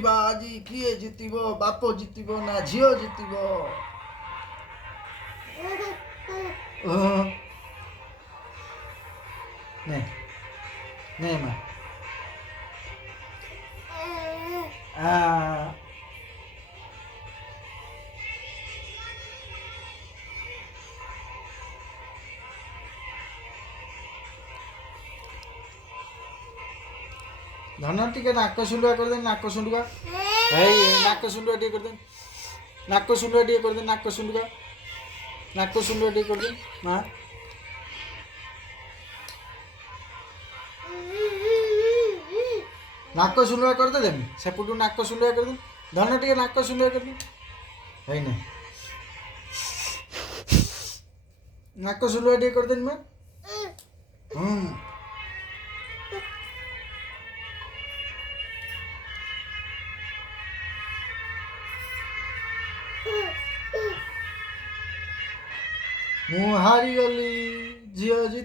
ଦେଖିବା ଆଜି କିଏ ଜିତିବ, ବାପ ଜିତିବ ନା ଝିଅ ଜିତିବ। ନେ ନେ ମା ଧନ ଟିକେ ନାକ ସୁଣ୍ଡୁଆ କରିଦେ, ନାକ ସୁଣ୍ଡୁଆ। ହେଇ ନାକ ସୁଣ୍ଡୁଆ ଟିକେ କରିଦେ, ନାକ ସୁଣ୍ଡୁଆ ଟିକେ କରିଦେ, ନାକ ସୁଣ୍ଡୁଆ, ନାକ ସୁଣ୍ଡୁଆ ଟିକେ କରିଦେ ମା। ନାକ ସୁଣ୍ଡୁଆ କରିଦେ ଦେମି, ସେପଟୁ ନାକ ସୁଣ୍ଡୁଆ କରିଦେ। ଧନ ଟିକେ ନାକ ସୁଣ୍ଡୁଆ କରିଦେ। ହେଇନା ନାକ ସୁଣ୍ଡୁଆ ଟିକେ କରିଦେନି ମା। ମୁଁ ହାରିଗଲି, ଝିଅ